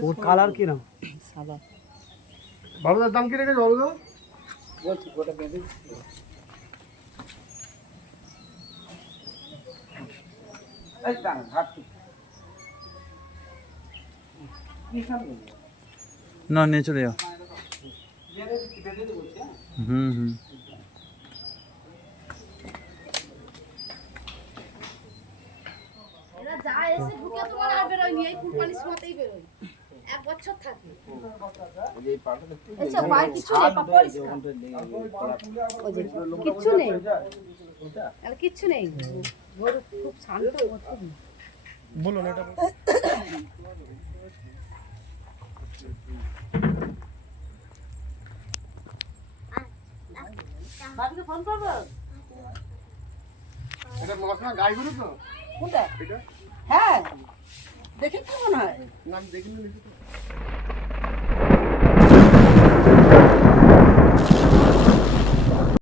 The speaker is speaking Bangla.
ওর কালার কি না সাদা বাবুদার দাম কি রেখেছো বাবুদা? বলছি গোটা বেঁধে এই দাঁড়ান ঘাটতি কি খাবে না নিয়ে চলে যাও বেঁধে দেবো বলছি হ্যাঁ হুম এরা যা এসে ঢুকে তোমার আর বেরোয়নি এই কুরবানির সময়তেই বেরোয় এক বছর থাকে এই পাটা দেখতে এসে বাইরে কিছু নেই পাপড় ওই যে কিচ্ছু নেই আর কিচ্ছু নেই গরু খুব শান্ত মতো বলুন এটা বাবাকে ফোন করবো এটা মশলা গাই গরু তো কোনটা এটা হ্যাঁ দেখে কেমন হয় না আমি দেখিনি